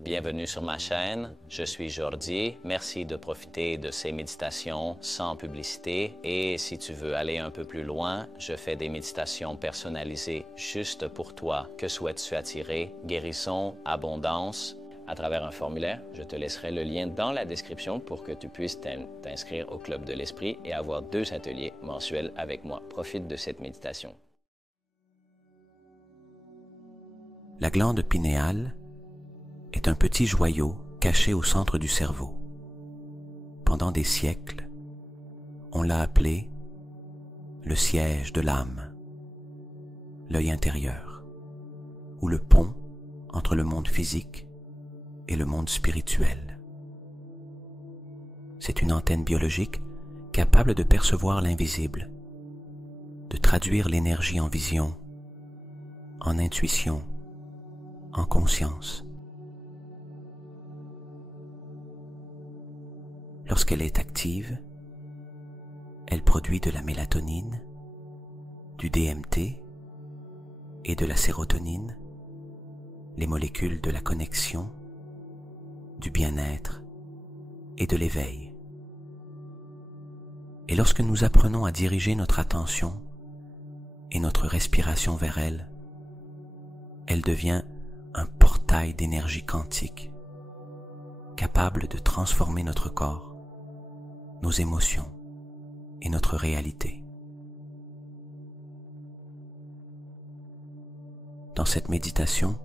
bienvenue sur ma chaîne. Je suis Jordi. Merci de profiter de ces méditations sans publicité. Et si tu veux aller un peu plus loin, je fais des méditations personnalisées juste pour toi. Que souhaites-tu attirer? Guérison, abondance, à travers un formulaire. Je te laisserai le lien dans la description pour que tu puisses t'inscrire au Club de l'Esprit et avoir 2 ateliers mensuels avec moi. Profite de cette méditation. La glande pinéale est un petit joyau caché au centre du cerveau. Pendant des siècles, on l'a appelé le siège de l'âme, l'œil intérieur, ou le pont entre le monde physique et le monde spirituel. C'est une antenne biologique capable de percevoir l'invisible, de traduire l'énergie en vision, en intuition, en conscience. Lorsqu'elle est active, elle produit de la mélatonine, du DMT et de la sérotonine, les molécules de la connexion, du bien-être et de l'éveil. Et lorsque nous apprenons à diriger notre attention et notre respiration vers elle, elle devient un portail d'énergie quantique, capable de transformer notre corps, nos émotions et notre réalité. Dans cette méditation,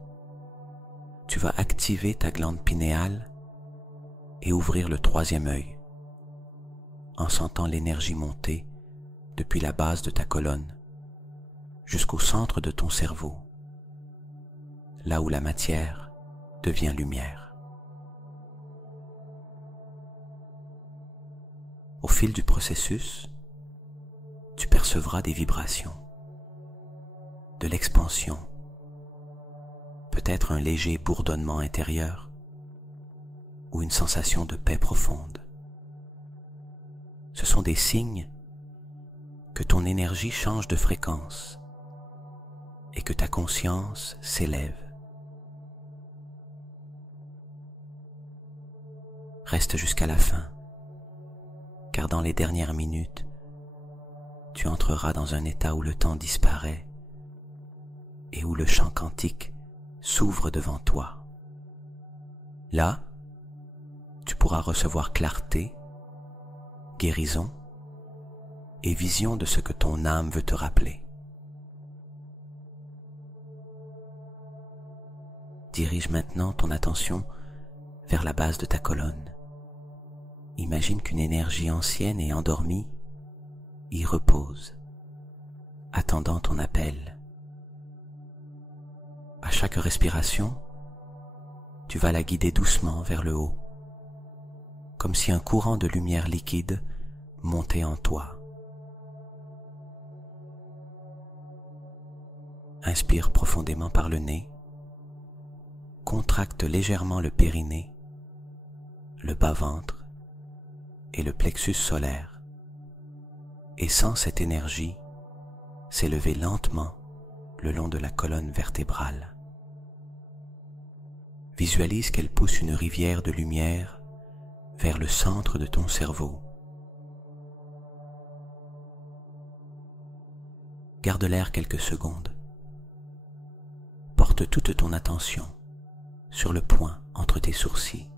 tu vas activer ta glande pinéale et ouvrir le 3e œil, en sentant l'énergie monter depuis la base de ta colonne jusqu'au centre de ton cerveau, là où la matière devient lumière. Au fil du processus, tu percevras des vibrations, de l'expansion, peut-être un léger bourdonnement intérieur ou une sensation de paix profonde. Ce sont des signes que ton énergie change de fréquence et que ta conscience s'élève. Reste jusqu'à la fin, car dans les dernières minutes, tu entreras dans un état où le temps disparaît et où le champ quantique s'ouvre devant toi. Là, tu pourras recevoir clarté, guérison et vision de ce que ton âme veut te rappeler. Dirige maintenant ton attention vers la base de ta colonne. Imagine qu'une énergie ancienne et endormie y repose, attendant ton appel. À chaque respiration, tu vas la guider doucement vers le haut, comme si un courant de lumière liquide montait en toi. Inspire profondément par le nez, contracte légèrement le périnée, le bas-ventre et le plexus solaire, et sens cette énergie s'élever lentement le long de la colonne vertébrale. Visualise qu'elle pousse une rivière de lumière vers le centre de ton cerveau. Garde l'air quelques secondes. Porte toute ton attention sur le point entre tes sourcils,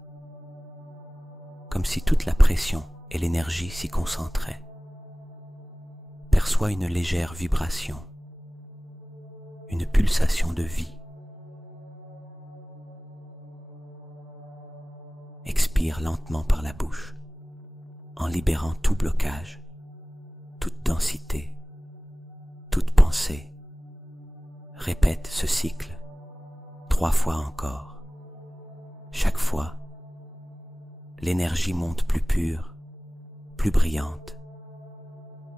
comme si toute la pression et l'énergie s'y concentraient. Perçois une légère vibration, une pulsation de vie. Expire lentement par la bouche, en libérant tout blocage, toute densité, toute pensée. Répète ce cycle 3 fois encore. Chaque fois, l'énergie monte plus pure, plus brillante,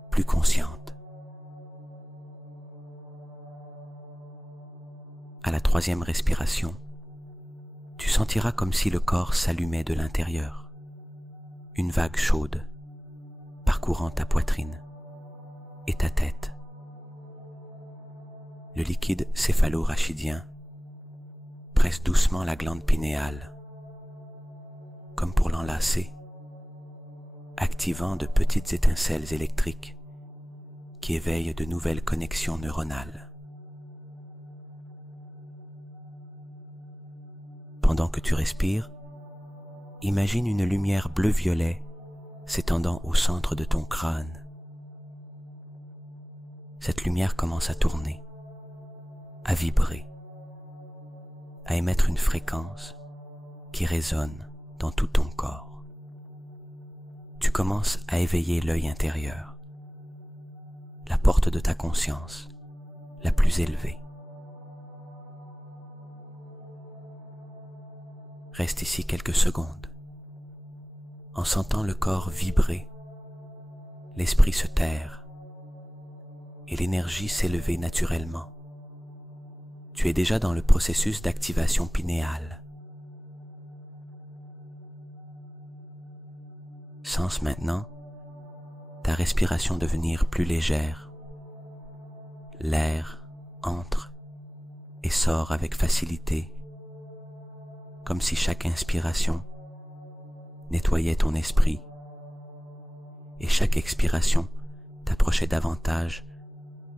plus consciente. À la 3e respiration, tu sentiras comme si le corps s'allumait de l'intérieur. Une vague chaude parcourant ta poitrine et ta tête. Le liquide céphalorachidien presse doucement la glande pinéale, comme pour l'enlacer, activant de petites étincelles électriques qui éveillent de nouvelles connexions neuronales. Pendant que tu respires, imagine une lumière bleu-violet s'étendant au centre de ton crâne. Cette lumière commence à tourner, à vibrer, à émettre une fréquence qui résonne dans tout ton corps. Tu commences à éveiller l'œil intérieur, la porte de ta conscience, la plus élevée. Reste ici quelques secondes, en sentant le corps vibrer, l'esprit se taire et l'énergie s'élever naturellement. Tu es déjà dans le processus d'activation pinéale. Sens maintenant ta respiration devenir plus légère. L'air entre et sort avec facilité, comme si chaque inspiration nettoyait ton esprit et chaque expiration t'approchait davantage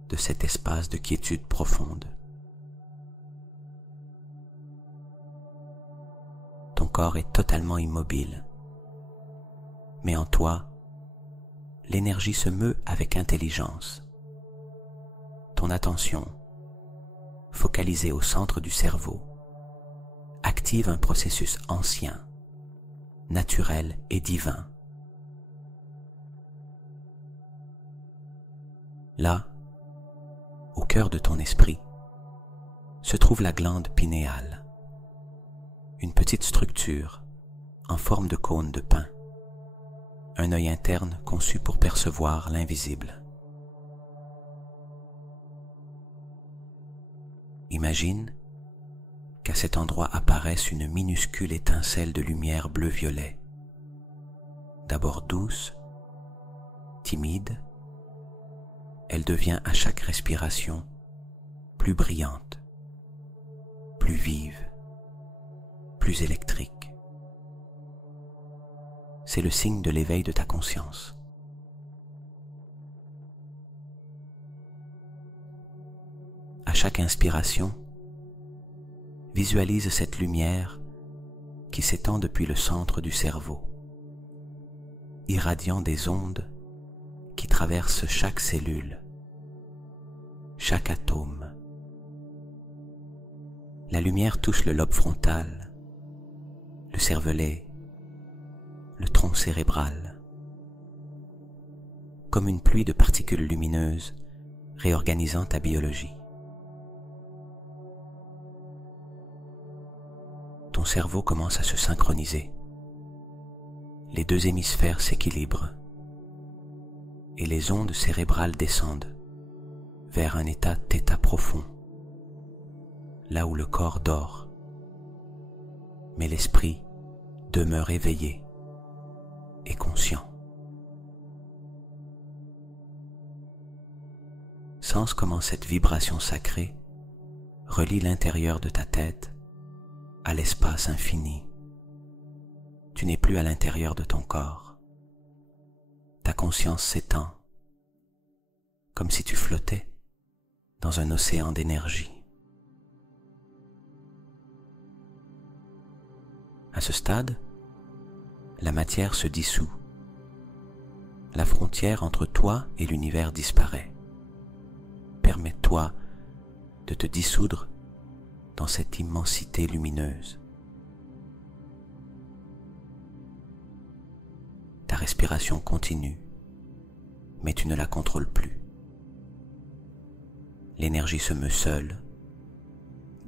de cet espace de quiétude profonde. Ton corps est totalement immobile, mais en toi, l'énergie se meut avec intelligence. Ton attention, focalisée au centre du cerveau, active un processus ancien, naturel et divin. Là, au cœur de ton esprit, se trouve la glande pinéale, une petite structure en forme de cône de pin, un œil interne conçu pour percevoir l'invisible. Imagine qu'à cet endroit apparaisse une minuscule étincelle de lumière bleu-violet, d'abord douce, timide, elle devient à chaque respiration plus brillante, plus vive, plus électrique. C'est le signe de l'éveil de ta conscience. À chaque inspiration, visualise cette lumière qui s'étend depuis le centre du cerveau, irradiant des ondes qui traversent chaque cellule, chaque atome. La lumière touche le lobe frontal, le cervelet, le tronc cérébral, comme une pluie de particules lumineuses réorganisant ta biologie. Ton cerveau commence à se synchroniser. Les deux hémisphères s'équilibrent et les ondes cérébrales descendent vers un état θ profond, là où le corps dort, mais l'esprit demeure éveillé et conscient. Sens comment cette vibration sacrée relie l'intérieur de ta tête à l'espace infini. Tu n'es plus à l'intérieur de ton corps. Ta conscience s'étend, comme si tu flottais dans un océan d'énergie. À ce stade, la matière se dissout. La frontière entre toi et l'univers disparaît. Permets-toi de te dissoudre dans cette immensité lumineuse. Ta respiration continue, mais tu ne la contrôles plus. L'énergie se meut seule,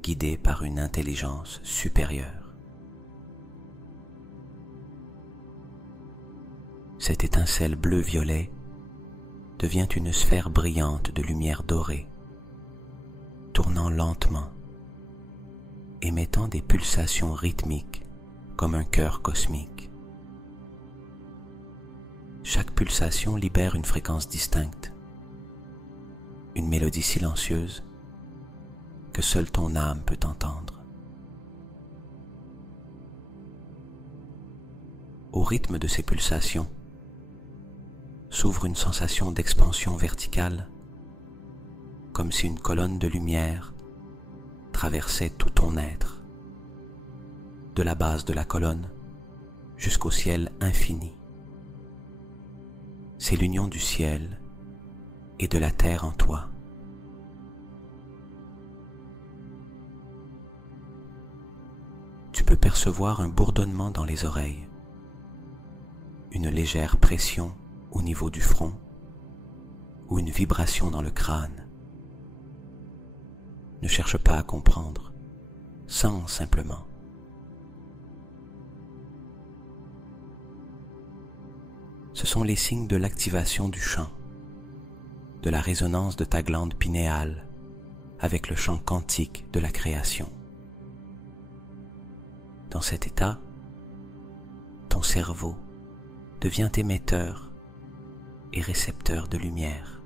guidée par une intelligence supérieure. Cette étincelle bleu-violet devient une sphère brillante de lumière dorée, tournant lentement, émettant des pulsations rythmiques comme un cœur cosmique. Chaque pulsation libère une fréquence distincte, une mélodie silencieuse que seule ton âme peut entendre. au rythme de ces pulsations, s'ouvre une sensation d'expansion verticale, comme si une colonne de lumière traversait tout ton être, de la base de la colonne jusqu'au ciel infini. C'est l'union du ciel et de la terre en toi. Tu peux percevoir un bourdonnement dans les oreilles, une légère pression au niveau du front ou une vibration dans le crâne. Ne cherche pas à comprendre, sens simplement. Ce sont les signes de l'activation du chant, de la résonance de ta glande pinéale avec le chant quantique de la création. Dans cet état, ton cerveau devient émetteur et récepteur de lumière.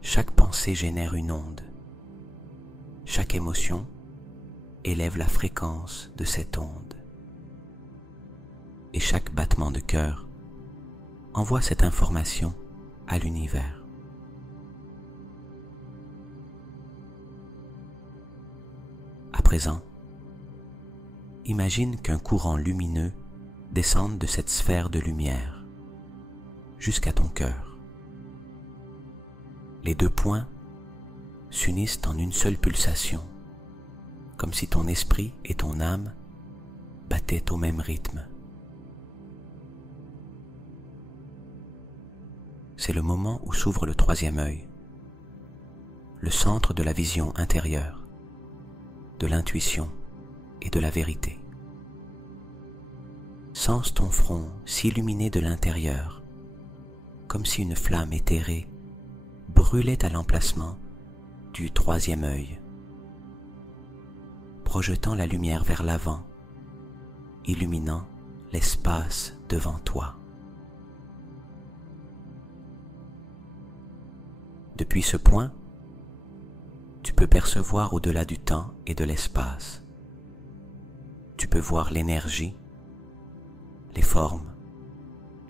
Chaque pensée génère une onde. Chaque émotion élève la fréquence de cette onde. Et chaque battement de cœur envoie cette information à l'univers. À présent, imagine qu'un courant lumineux descende de cette sphère de lumière jusqu'à ton cœur. Les deux points s'unissent en une seule pulsation, comme si ton esprit et ton âme battaient au même rythme. C'est le moment où s'ouvre le troisième œil, le centre de la vision intérieure, de l'intuition et de la vérité. Sens ton front s'illuminer de l'intérieur, comme si une flamme éthérée brûlait à l'emplacement du troisième œil, projetant la lumière vers l'avant, illuminant l'espace devant toi. Depuis ce point, tu peux percevoir au-delà du temps et de l'espace. Tu peux voir l'énergie, les formes,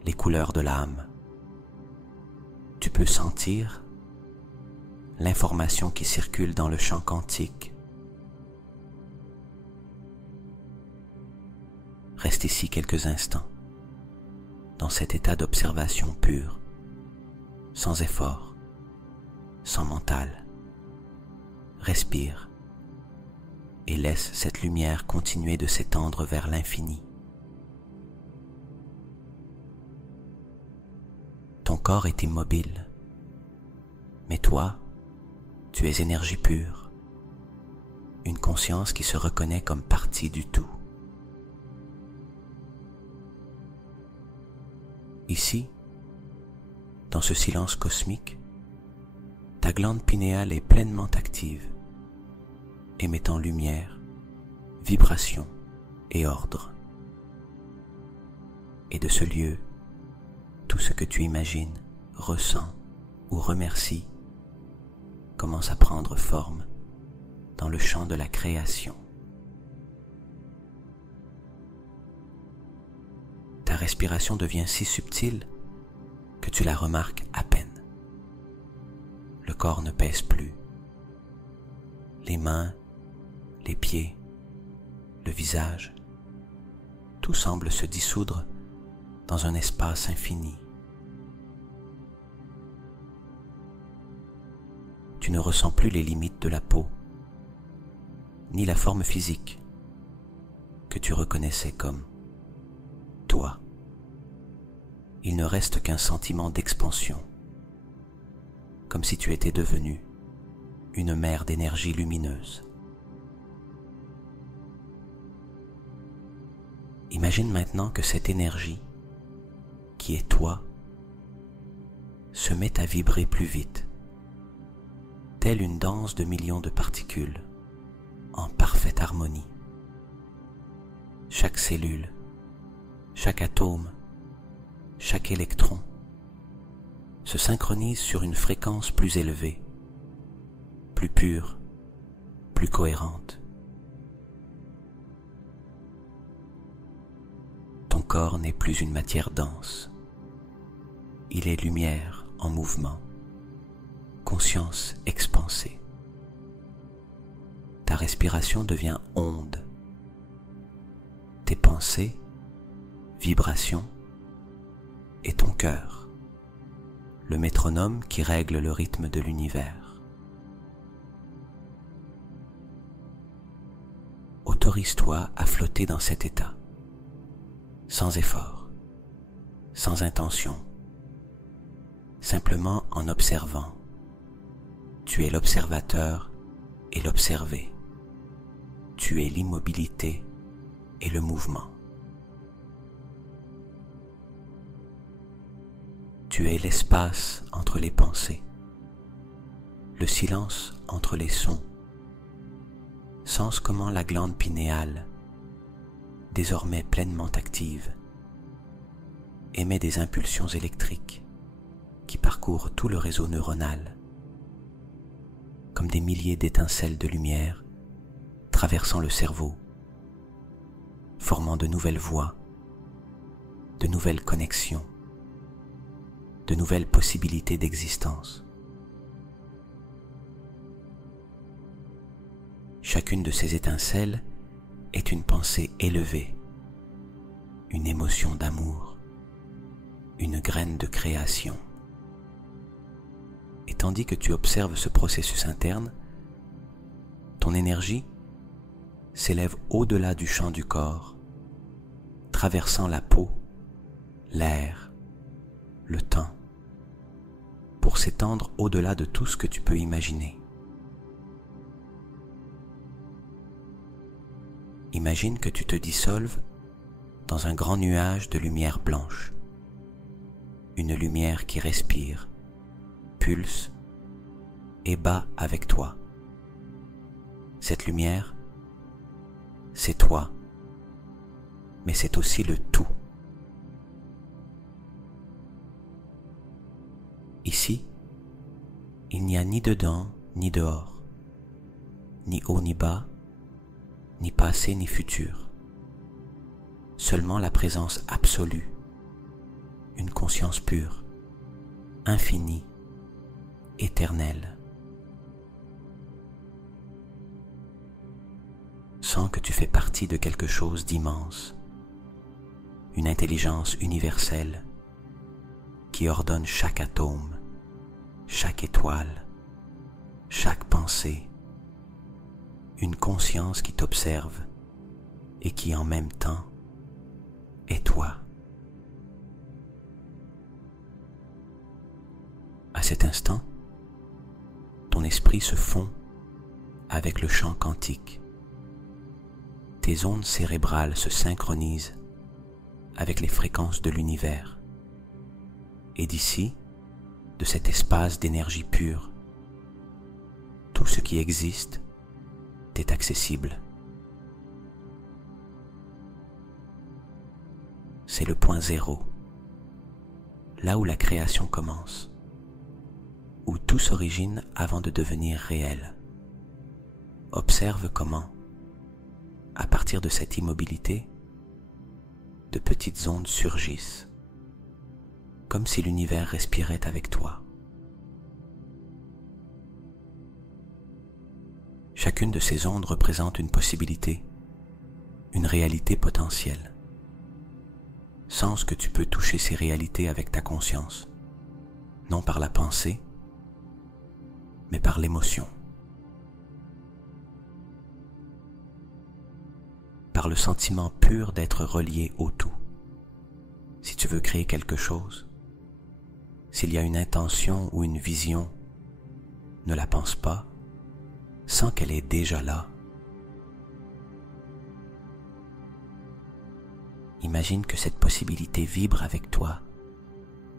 les couleurs de l'âme. Tu peux sentir l'information qui circule dans le champ quantique. Reste ici quelques instants, dans cet état d'observation pure, sans effort, sans mental. Respire et laisse cette lumière continuer de s'étendre vers l'infini. Ton corps est immobile, mais toi, tu es énergie pure, une conscience qui se reconnaît comme partie du tout. Ici, dans ce silence cosmique, ta glande pinéale est pleinement active, émettant lumière, vibration et ordre. Et de ce lieu, tout ce que tu imagines, ressens ou remercies commence à prendre forme dans le champ de la création. Ta respiration devient si subtile que tu la remarques à peine. Le corps ne pèse plus. Les mains, les pieds, le visage, tout semble se dissoudre dans un espace infini. Tu ne ressens plus les limites de la peau, ni la forme physique que tu reconnaissais comme toi. Il ne reste qu'un sentiment d'expansion, comme si tu étais devenu une mer d'énergie lumineuse. Imagine maintenant que cette énergie, qui est toi, se met à vibrer plus vite, telle une danse de millions de particules, en parfaite harmonie. Chaque cellule, chaque atome, chaque électron se synchronise sur une fréquence plus élevée, plus pure, plus cohérente. corps n'est plus une matière dense. Il est lumière en mouvement, conscience expansée. Ta respiration devient onde. Tes pensées, vibrations et ton cœur, le métronome qui règle le rythme de l'univers. Autorise-toi à flotter dans cet état, sans effort, sans intention, simplement en observant. Tu es l'observateur et l'observé. Tu es l'immobilité et le mouvement. Tu es l'espace entre les pensées, le silence entre les sons. Sens comment la glande pinéale, désormais pleinement active, émet des impulsions électriques qui parcourent tout le réseau neuronal, comme des milliers d'étincelles de lumière traversant le cerveau, formant de nouvelles voies, de nouvelles connexions, de nouvelles possibilités d'existence. Chacune de ces étincelles est une pensée élevée, une émotion d'amour, une graine de création. Et tandis que tu observes ce processus interne, ton énergie s'élève au-delà du champ du corps, traversant la peau, l'air, le temps, pour s'étendre au-delà de tout ce que tu peux imaginer. Imagine que tu te dissolves dans un grand nuage de lumière blanche, une lumière qui respire, pulse et bat avec toi. Cette lumière, c'est toi, mais c'est aussi le tout. Ici, il n'y a ni dedans ni dehors, ni haut ni bas, ni passé ni futur. Seulement la présence absolue, une conscience pure, infinie, éternelle. Sens que tu fais partie de quelque chose d'immense, une intelligence universelle qui ordonne chaque atome, chaque étoile, chaque pensée, une conscience qui t'observe et qui en même temps est toi. À cet instant, ton esprit se fond avec le champ quantique. Tes ondes cérébrales se synchronisent avec les fréquences de l'univers. Et d'ici, de cet espace d'énergie pure, tout ce qui existe t'est accessible. C'est le point zéro, là où la création commence, où tout s'origine avant de devenir réel. Observe comment, à partir de cette immobilité, de petites ondes surgissent, comme si l'univers respirait avec toi. Chacune de ces ondes représente une possibilité, une réalité potentielle. Sens que tu peux toucher ces réalités avec ta conscience, non par la pensée, mais par l'émotion. Par le sentiment pur d'être relié au tout. Si tu veux créer quelque chose, s'il y a une intention ou une vision, ne la pense pas, sens qu'elle est déjà là. Imagine que cette possibilité vibre avec toi,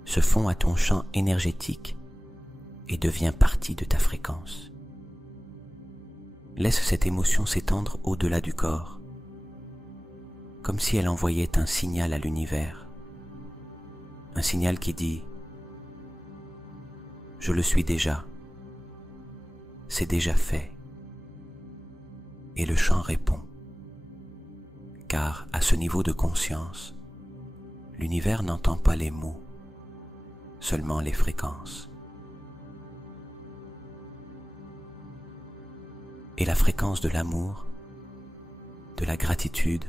se fond à ton champ énergétique et devient partie de ta fréquence. Laisse cette émotion s'étendre au-delà du corps, comme si elle envoyait un signal à l'univers, un signal qui dit « Je le suis déjà, c'est déjà fait ». Et le champ répond, car à ce niveau de conscience, L'univers n'entend pas les mots, seulement les fréquences. Et la fréquence de l'amour, de la gratitude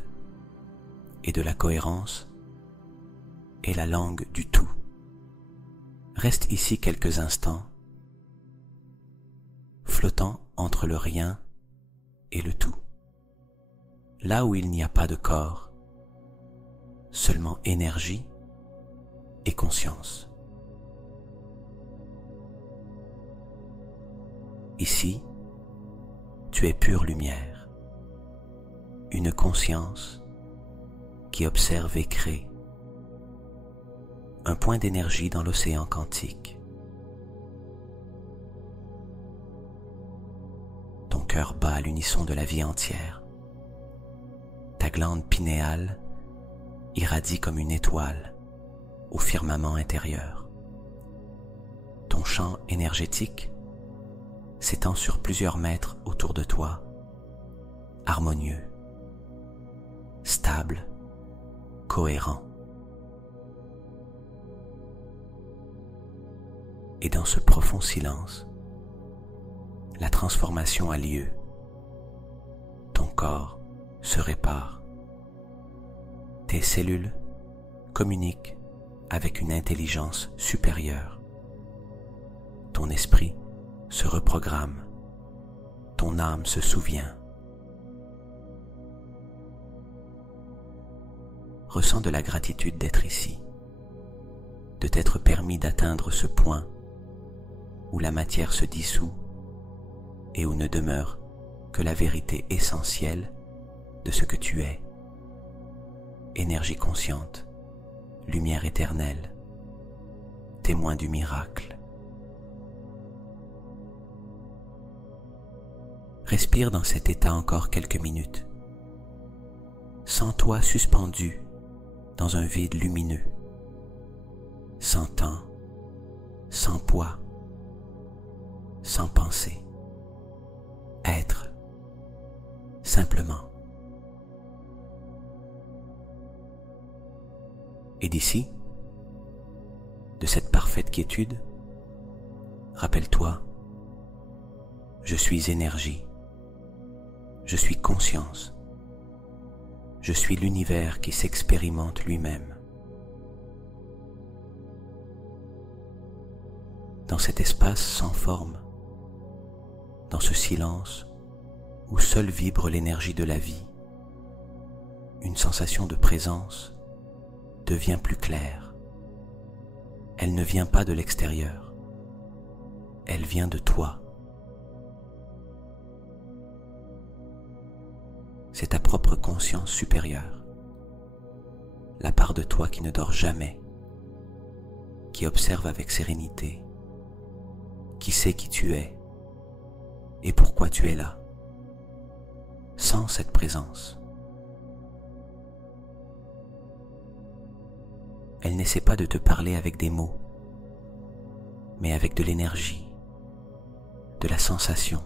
et de la cohérence est la langue du tout. Reste ici quelques instants, flottant entre le rien et le tout. Là où il n'y a pas de corps, seulement énergie et conscience. Ici, tu es pure lumière, une conscience qui observe et crée, un point d'énergie dans l'océan quantique. Ton cœur bat à l'unisson de la vie entière. Ta glande pinéale irradie comme une étoile au firmament intérieur. Ton champ énergétique s'étend sur plusieurs mètres autour de toi, harmonieux, stable, cohérent. Et dans ce profond silence, la transformation a lieu. Ton corps se répare. Tes cellules communiquent avec une intelligence supérieure. Ton esprit se reprogramme. Ton âme se souvient. Ressens de la gratitude d'être ici, de t'être permis d'atteindre ce point où la matière se dissout et où ne demeure que la vérité essentielle de ce que tu es. Énergie consciente, lumière éternelle, témoin du miracle. Respire dans cet état encore quelques minutes. Sens-toi suspendu dans un vide lumineux, sans temps, sans poids, sans pensée. Être, simplement. Et d'ici, de cette parfaite quiétude, rappelle-toi, je suis énergie, je suis conscience, je suis l'univers qui s'expérimente lui-même. Dans cet espace sans forme, dans ce silence où seule vibre l'énergie de la vie, une sensation de présence devient plus claire. Elle ne vient pas de l'extérieur, elle vient de toi. C'est ta propre conscience supérieure, la part de toi qui ne dort jamais, qui observe avec sérénité, qui sait qui tu es et pourquoi tu es là. Sens cette présence. Elle n'essaie pas de te parler avec des mots, mais avec de l'énergie, de la sensation,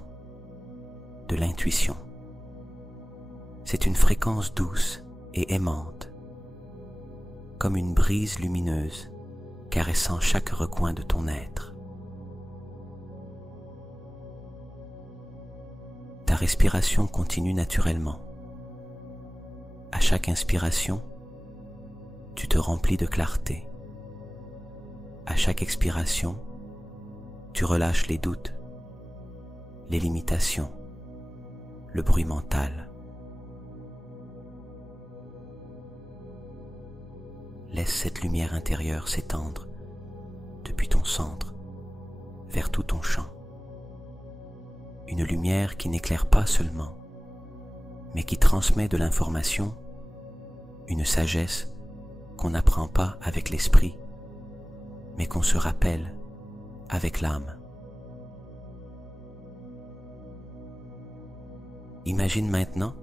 de l'intuition. C'est une fréquence douce et aimante, comme une brise lumineuse caressant chaque recoin de ton être. Ta respiration continue naturellement. À chaque inspiration, tu te remplis de clarté. À chaque expiration, tu relâches les doutes, les limitations, le bruit mental. Laisse cette lumière intérieure s'étendre depuis ton centre vers tout ton champ. Une lumière qui n'éclaire pas seulement, mais qui transmet de l'information, une sagesse qu'on n'apprend pas avec l'esprit, mais qu'on se rappelle avec l'âme. Imagine maintenant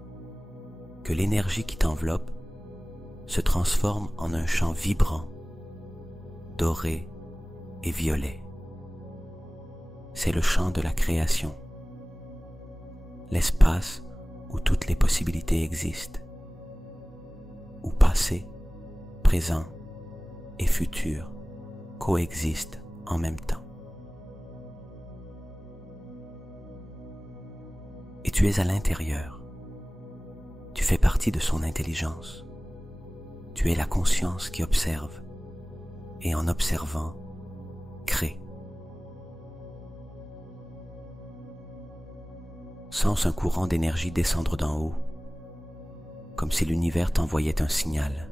que l'énergie qui t'enveloppe se transforme en un champ vibrant, doré et violet. C'est le champ de la création, l'espace où toutes les possibilités existent, où passé, présent et futur coexistent en même temps. Et tu es à l'intérieur. Tu fais partie de son intelligence. Tu es la conscience qui observe et en observant, crée. Sens un courant d'énergie descendre d'en haut, comme si l'univers t'envoyait un signal.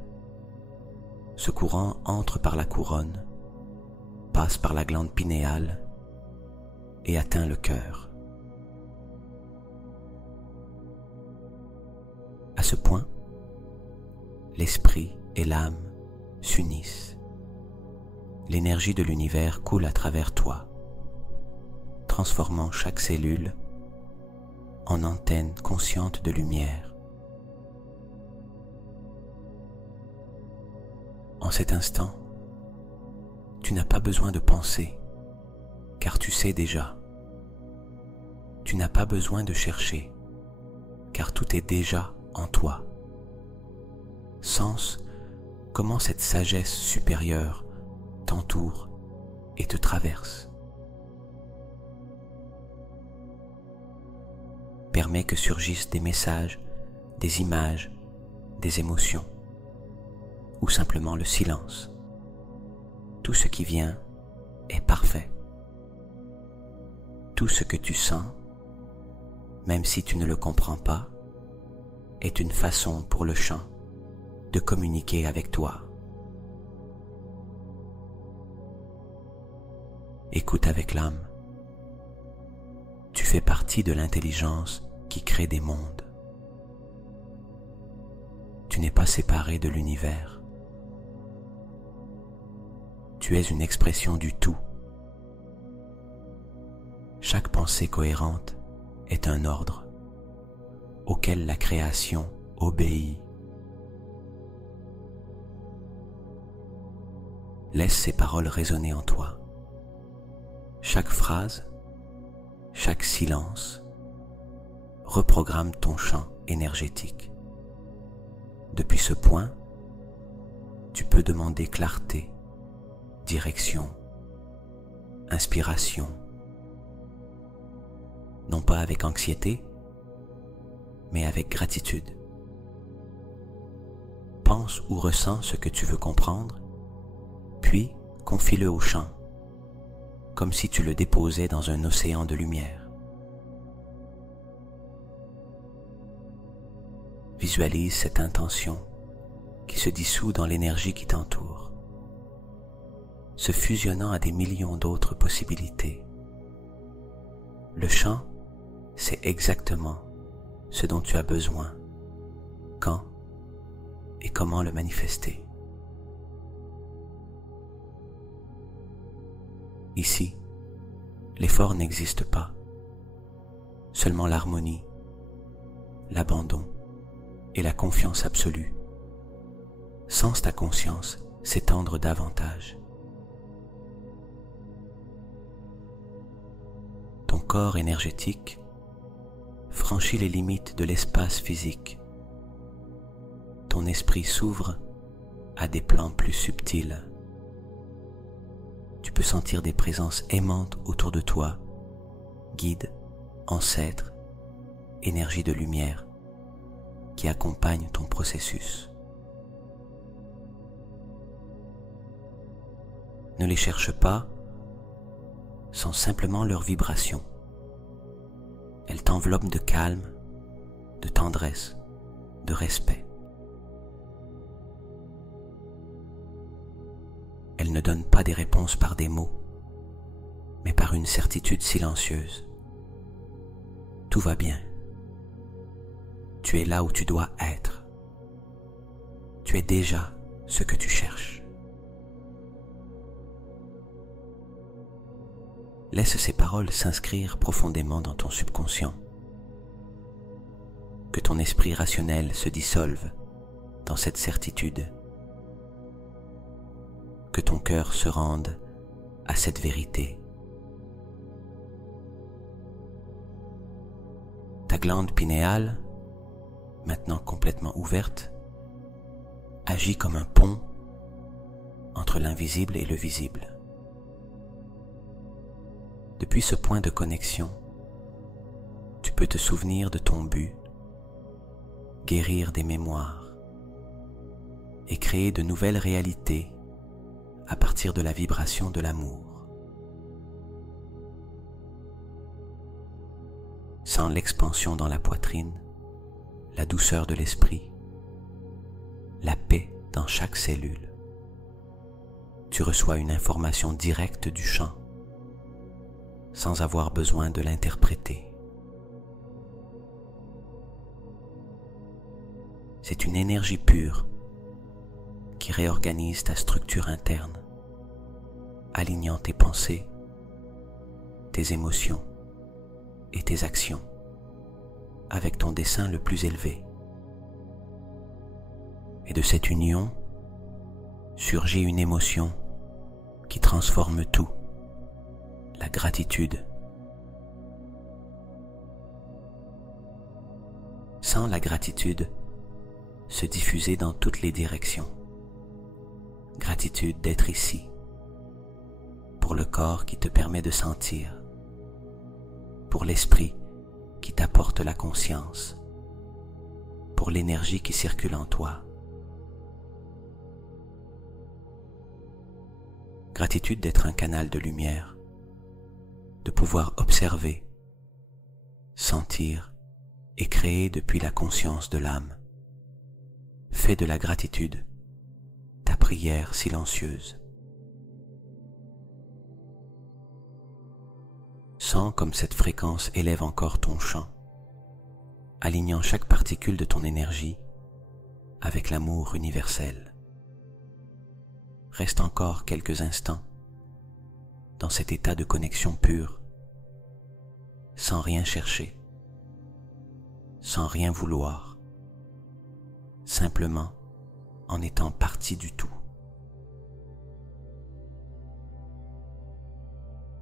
Ce courant entre par la couronne, passe par la glande pinéale et atteint le cœur. À ce point, l'esprit et l'âme s'unissent. L'énergie de l'univers coule à travers toi, transformant chaque cellule en antenne consciente de lumière. En cet instant, tu n'as pas besoin de penser, car tu sais déjà. Tu n'as pas besoin de chercher, car tout est déjà en toi. Sens comment cette sagesse supérieure t'entoure et te traverse. Permets que surgissent des messages, des images, des émotions, ou simplement le silence. Tout ce qui vient est parfait. Tout ce que tu sens, même si tu ne le comprends pas, est une façon pour le chant de communiquer avec toi. Écoute avec l'âme. Tu fais partie de l'intelligence qui crée des mondes. Tu n'es pas séparé de l'univers. Tu es une expression du tout. Chaque pensée cohérente est un ordre auquel la création obéit. Laisse ces paroles résonner en toi. Chaque phrase, chaque silence reprogramme ton champ énergétique. Depuis ce point, tu peux demander clarté, direction, inspiration, non pas avec anxiété, mais avec gratitude. Pense ou ressens ce que tu veux comprendre, puis confie-le au chant, comme si tu le déposais dans un océan de lumière. Visualise cette intention qui se dissout dans l'énergie qui t'entoure, se fusionnant à des millions d'autres possibilités. Le chant, c'est exactement ce dont tu as besoin, quand et comment le manifester. Ici, l'effort n'existe pas, seulement l'harmonie, l'abandon et la confiance absolue. Sens ta conscience s'étendre davantage. Ton corps énergétique franchit les limites de l'espace physique. Ton esprit s'ouvre à des plans plus subtils. Tu peux sentir des présences aimantes autour de toi, guides, ancêtres, énergie de lumière qui accompagnent ton processus. Ne les cherche pas, sens simplement leur vibration. Elles t'enveloppent de calme, de tendresse, de respect. Elles ne donnent pas des réponses par des mots, mais par une certitude silencieuse. Tout va bien. Tu es là où tu dois être. Tu es déjà ce que tu cherches. Laisse ces paroles s'inscrire profondément dans ton subconscient. Que ton esprit rationnel se dissolve dans cette certitude. Que ton cœur se rende à cette vérité. Ta glande pinéale, maintenant complètement ouverte, agit comme un pont entre l'invisible et le visible. Depuis ce point de connexion, tu peux te souvenir de ton but, guérir des mémoires et créer de nouvelles réalités à partir de la vibration de l'amour. Sans l'expansion dans la poitrine, la douceur de l'esprit, la paix dans chaque cellule, tu reçois une information directe du champ, sans avoir besoin de l'interpréter. C'est une énergie pure qui réorganise ta structure interne, alignant tes pensées, tes émotions et tes actions avec ton dessein le plus élevé. Et de cette union surgit une émotion qui transforme tout, la gratitude. Sens la gratitude se diffuser dans toutes les directions. Gratitude d'être ici, pour le corps qui te permet de sentir, pour l'esprit qui t'apporte la conscience, pour l'énergie qui circule en toi. Gratitude d'être un canal de lumière, de pouvoir observer, sentir et créer depuis la conscience de l'âme. Fais de la gratitude ta prière silencieuse. Sens comme cette fréquence élève encore ton chant, alignant chaque particule de ton énergie avec l'amour universel. Reste encore quelques instants dans cet état de connexion pure, sans rien chercher, sans rien vouloir, simplement en étant partie du tout.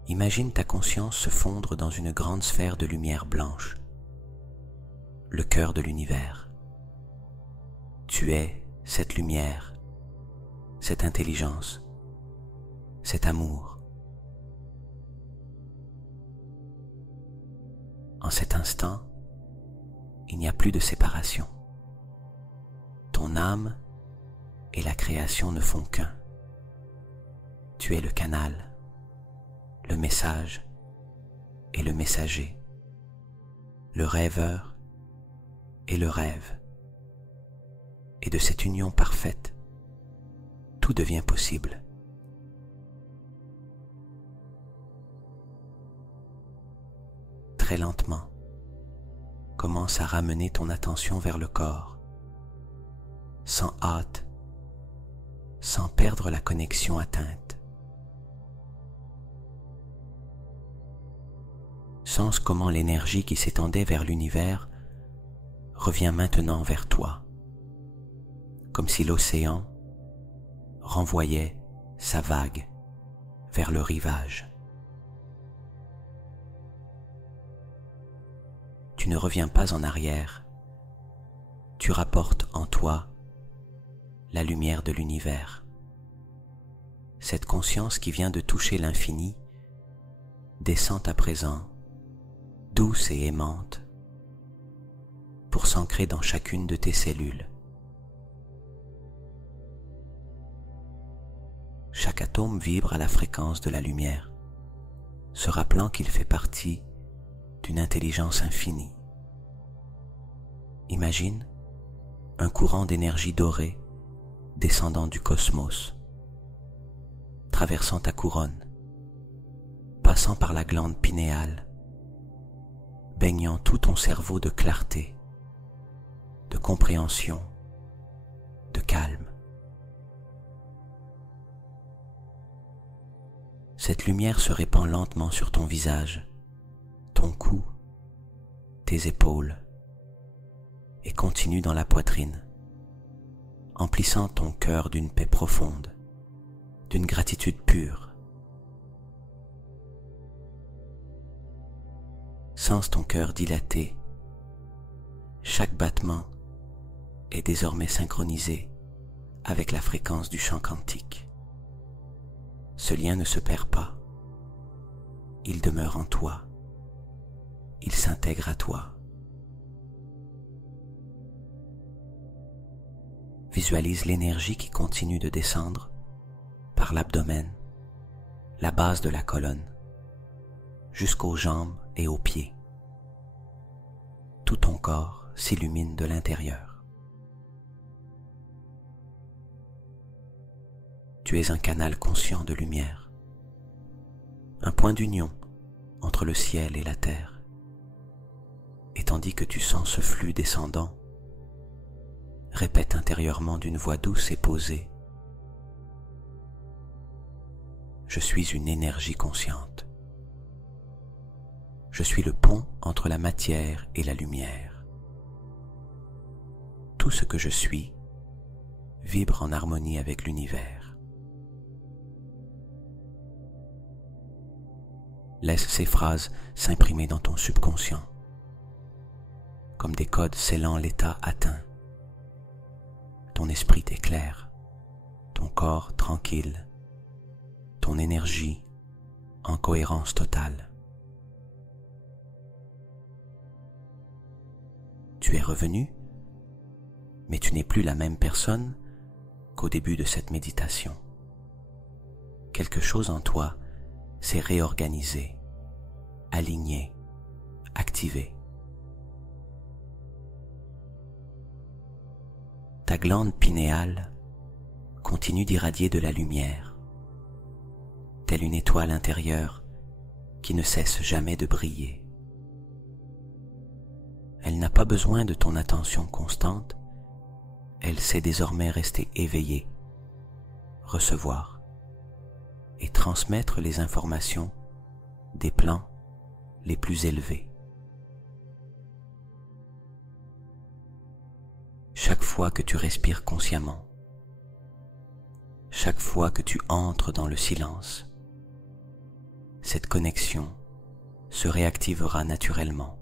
Imagine ta conscience se fondre dans une grande sphère de lumière blanche, le cœur de l'univers. Tu es cette lumière, cette intelligence, cet amour. En cet instant, il n'y a plus de séparation. Ton âme et la création ne font qu'un. Tu es le canal, le message et le messager, le rêveur et le rêve. Et de cette union parfaite, tout devient possible. Très lentement, commence à ramener ton attention vers le corps, sans hâte, sans perdre la connexion atteinte. Sens comment l'énergie qui s'étendait vers l'univers revient maintenant vers toi, comme si l'océan renvoyait sa vague vers le rivage. Tu ne reviens pas en arrière, tu rapportes en toi la lumière de l'univers. Cette conscience qui vient de toucher l'infini descend à présent, douce et aimante, pour s'ancrer dans chacune de tes cellules. Chaque atome vibre à la fréquence de la lumière, se rappelant qu'il fait partie d'une intelligence infinie. Imagine un courant d'énergie dorée descendant du cosmos, traversant ta couronne, passant par la glande pinéale, baignant tout ton cerveau de clarté, de compréhension, de calme. Cette lumière se répand lentement sur ton visage, ton cou, tes épaules, et continue dans la poitrine, emplissant ton cœur d'une paix profonde, d'une gratitude pure. Sens ton cœur dilaté. Chaque battement est désormais synchronisé avec la fréquence du chant quantique. ce lien ne se perd pas. Il demeure en toi. Il s'intègre à toi. Visualise l'énergie qui continue de descendre par l'abdomen, la base de la colonne, jusqu'aux jambes et aux pieds. Tout ton corps s'illumine de l'intérieur. Tu es un canal conscient de lumière, un point d'union entre le ciel et la terre. Et tandis que tu sens ce flux descendant, répète intérieurement d'une voix douce et posée: je suis une énergie consciente. Je suis le pont entre la matière et la lumière. Tout ce que je suis vibre en harmonie avec l'univers. Laisse ces phrases s'imprimer dans ton subconscient, comme des codes scellant l'état atteint. Ton esprit est clair, ton corps tranquille, ton énergie en cohérence totale. Tu es revenu, mais tu n'es plus la même personne qu'au début de cette méditation. Quelque chose en toi s'est réorganisé, aligné, activé. Ta glande pinéale continue d'irradier de la lumière, telle une étoile intérieure qui ne cesse jamais de briller. Elle n'a pas besoin de ton attention constante, elle sait désormais rester éveillée, recevoir et transmettre les informations des plans les plus élevés. Chaque fois que tu respires consciemment, chaque fois que tu entres dans le silence, cette connexion se réactivera naturellement.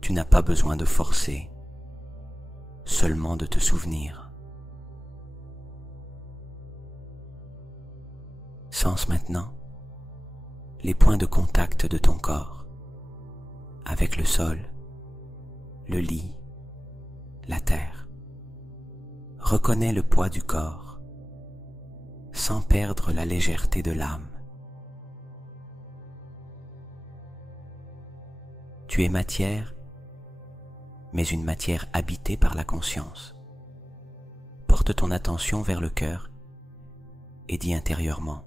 Tu n'as pas besoin de forcer, seulement de te souvenir. Sens maintenant les points de contact de ton corps avec le sol, le lit, la terre. Reconnais le poids du corps sans perdre la légèreté de l'âme. Tu es matière, mais une matière habitée par la conscience. Porte ton attention vers le cœur et dis intérieurement: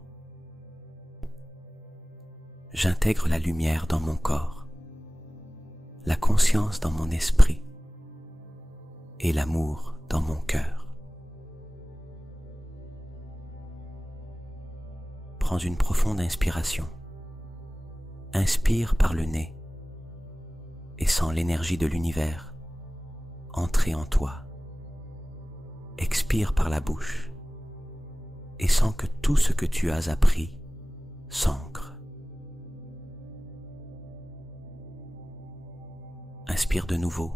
j'intègre la lumière dans mon corps, la conscience dans mon esprit et l'amour dans mon cœur. Prends une profonde inspiration. Inspire par le nez et sens l'énergie de l'univers entrer en toi. Expire par la bouche et sens que tout ce que tu as appris s'ancre. Inspire de nouveau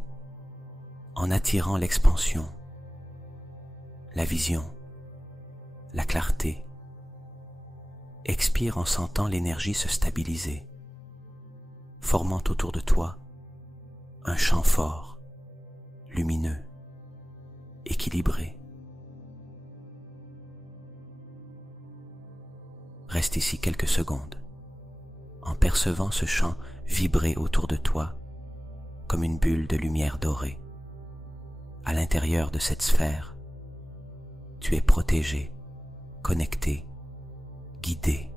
en attirant l'expansion, la vision, la clarté. Expire en sentant l'énergie se stabiliser, formant autour de toi un champ fort, lumineux, équilibré. Reste ici quelques secondes, en percevant ce champ vibrer autour de toi comme une bulle de lumière dorée. À l'intérieur de cette sphère, tu es protégé, connecté, guidé.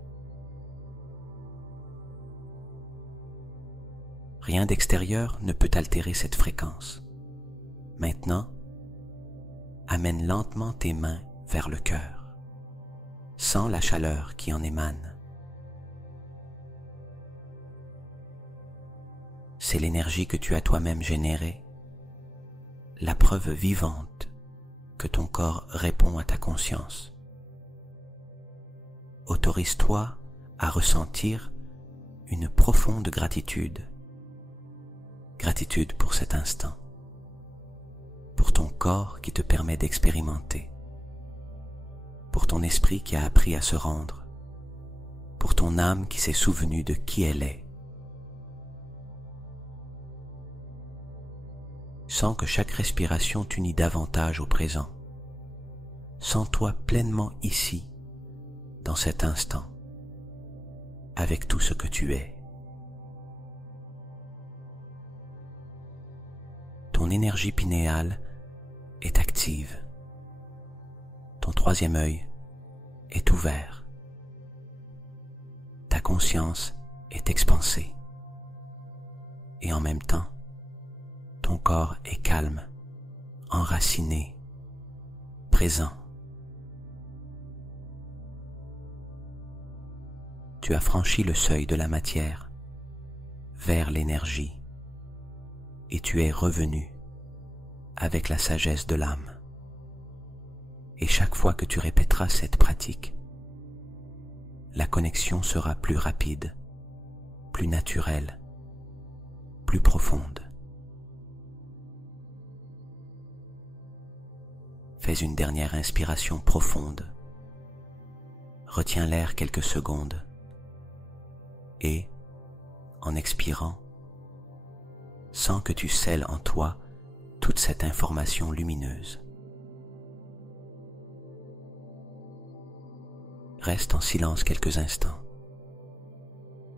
Rien d'extérieur ne peut altérer cette fréquence. Maintenant, amène lentement tes mains vers le cœur. Sens la chaleur qui en émane. C'est l'énergie que tu as toi-même générée, la preuve vivante que ton corps répond à ta conscience. Autorise-toi à ressentir une profonde gratitude. Gratitude pour cet instant, pour ton corps qui te permet d'expérimenter, pour pour ton esprit qui a appris à se rendre, pour ton âme qui s'est souvenue de qui elle est. Sens que chaque respiration t'unit davantage au présent. Sens-toi pleinement ici, dans cet instant, avec tout ce que tu es. Ton énergie pinéale est active. Ton troisième œil est ouvert. Ta conscience est expansée. Et en même temps, ton corps est calme, enraciné, présent. Tu as franchi le seuil de la matière vers l'énergie et tu es revenu avec la sagesse de l'âme. Et chaque fois que tu répéteras cette pratique, la connexion sera plus rapide, plus naturelle, plus profonde. Fais une dernière inspiration profonde. Retiens l'air quelques secondes et, en expirant, sens que tu scelles en toi toute cette information lumineuse. Reste en silence quelques instants.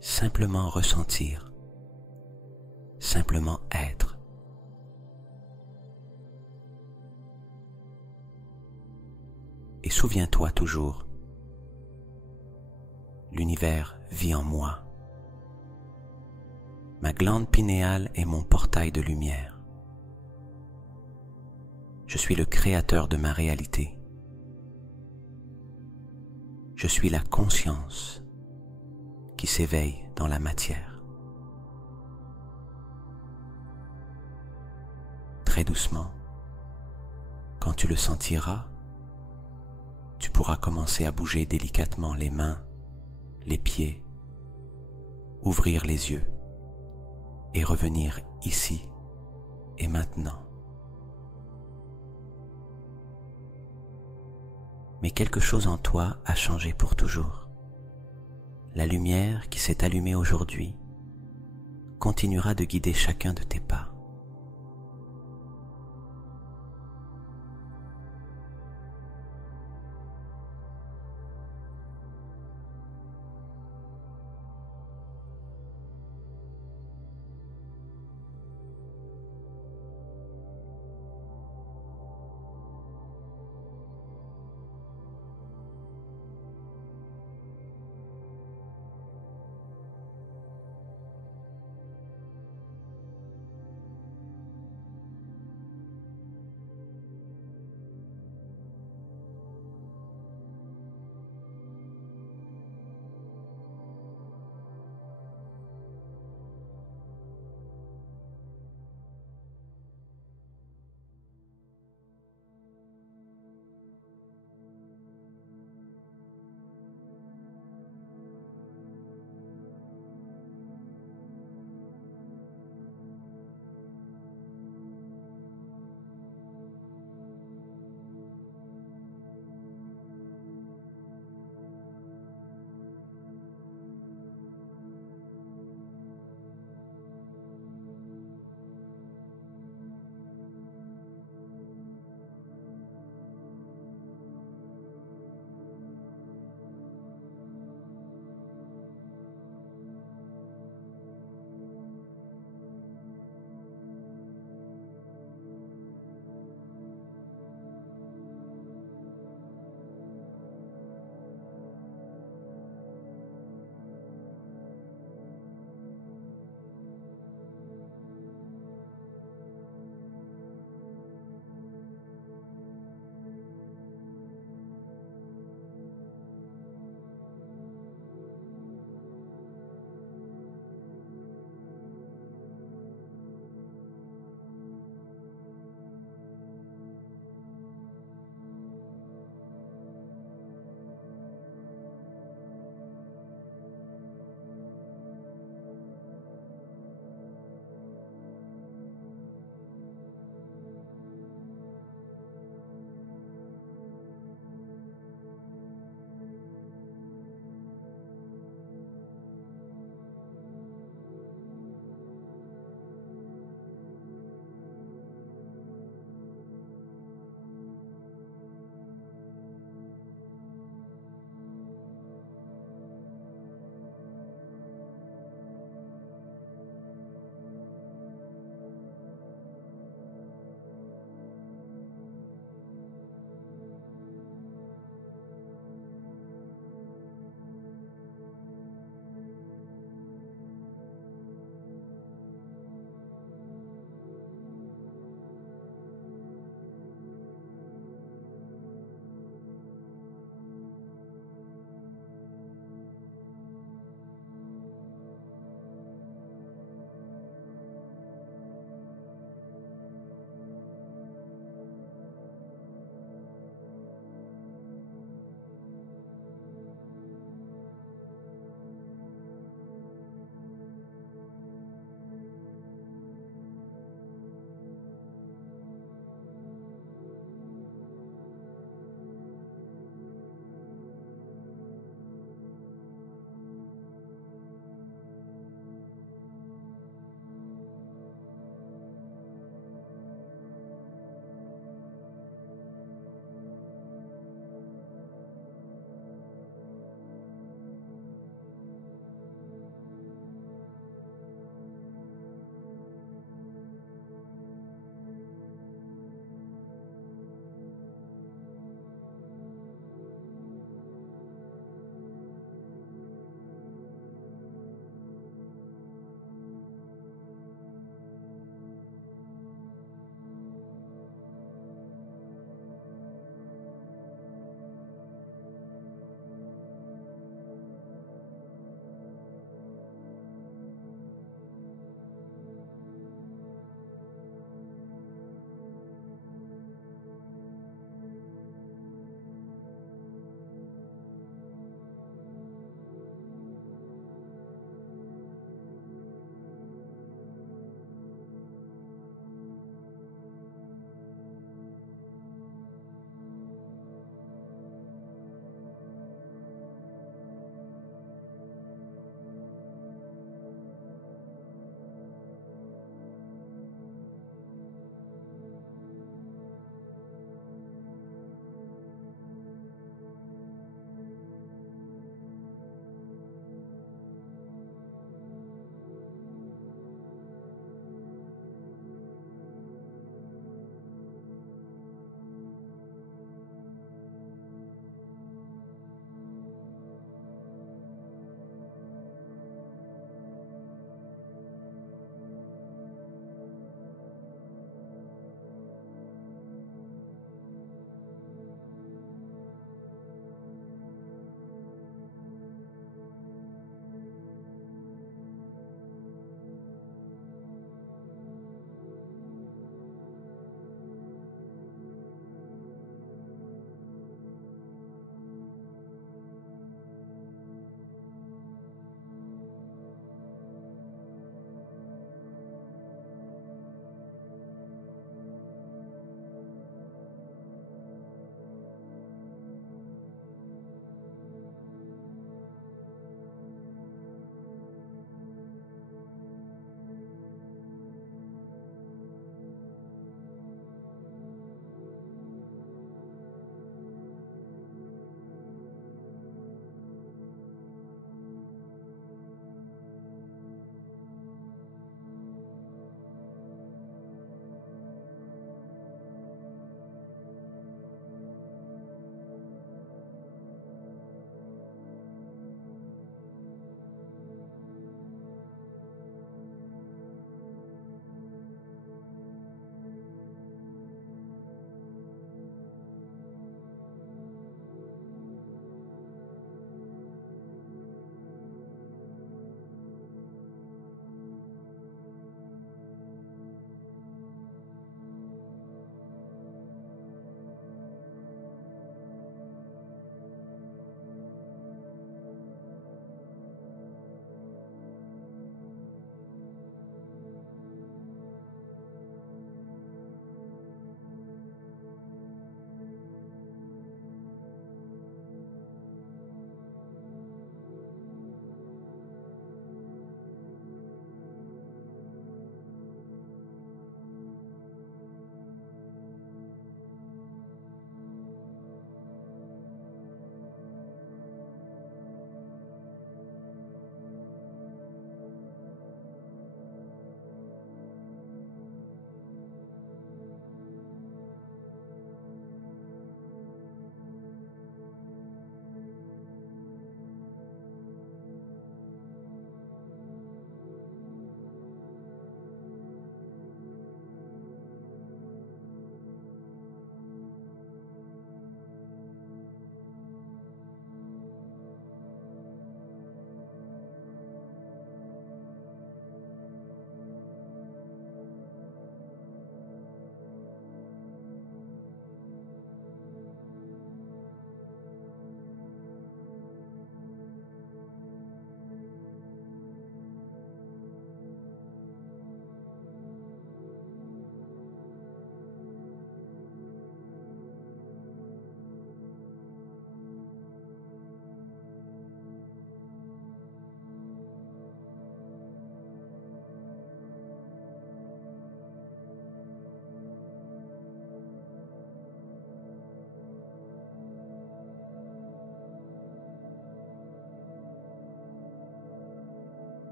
Simplement ressentir, simplement être. Et souviens-toi toujours, l'univers vit en moi. Ma glande pinéale est mon portail de lumière. Je suis le créateur de ma réalité. Je suis la conscience qui s'éveille dans la matière. Très doucement, quand tu le sentiras, tu pourras commencer à bouger délicatement les mains, les pieds, ouvrir les yeux et revenir ici et maintenant. Mais quelque chose en toi a changé pour toujours. La lumière qui s'est allumée aujourd'hui continuera de guider chacun de tes pas.